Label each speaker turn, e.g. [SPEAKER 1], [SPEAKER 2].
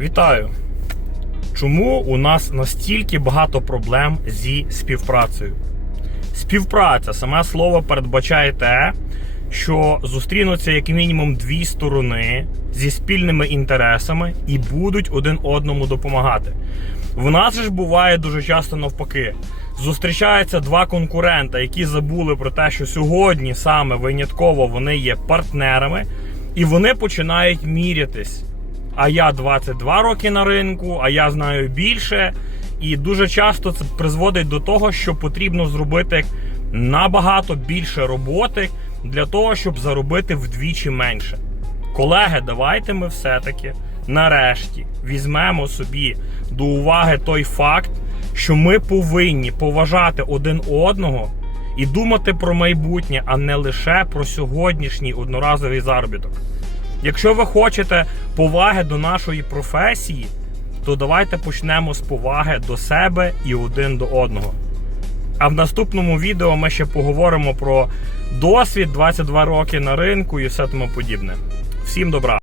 [SPEAKER 1] Вітаю! Чому у нас настільки багато проблем зі співпрацею? Співпраця, саме слово передбачає те, що зустрінуться як мінімум дві сторони зі спільними інтересами і будуть один одному допомагати. В нас ж буває дуже часто навпаки. Зустрічаються два конкурента, які забули про те, що сьогодні саме винятково вони є партнерами, і вони починають мірятись. А я 22 роки на ринку, а я знаю більше. І дуже часто це призводить до того, що потрібно зробити набагато більше роботи для того, щоб заробити вдвічі менше. Колеги, давайте ми все-таки нарешті візьмемо собі до уваги той факт, що ми повинні поважати один одного і думати про майбутнє, а не лише про сьогоднішній одноразовий заробіток. Якщо ви хочете поваги до нашої професії, то давайте почнемо з поваги до себе і один до одного. А в наступному відео ми ще поговоримо про досвід 22 роки на ринку і все тому подібне. Всім добра!